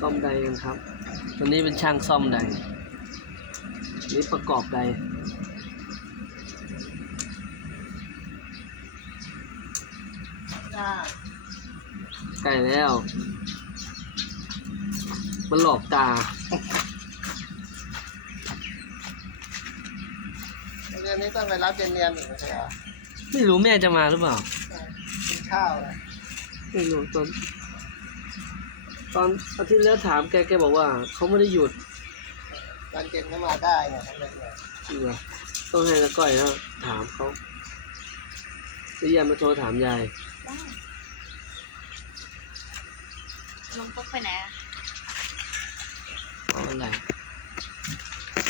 ซ่อมไดกันครับวันนี้เป็นช่างซ่อมไดนี่ประกอบไดใกล้แล้วมันหลอกตาเรื่องนี้ต้องไปรับเนียนๆอีกไม่ใช่เหรอ ไม่รู้แม่จะมาหรือเปล่า กินข้าวนะ ไม่รู้ตอนอาทิตย์แล้วถามแกบอกว่าเขาไม่ได้หยุด ตอนเย็นก็มาได้เนี่ยทำไมเนี่ย จริงเหรอต้องให้ละก้อยแล้วถามเขาหรือยายมาโทรถามยาย ได้ลุงปุ๊กไปไหนอะ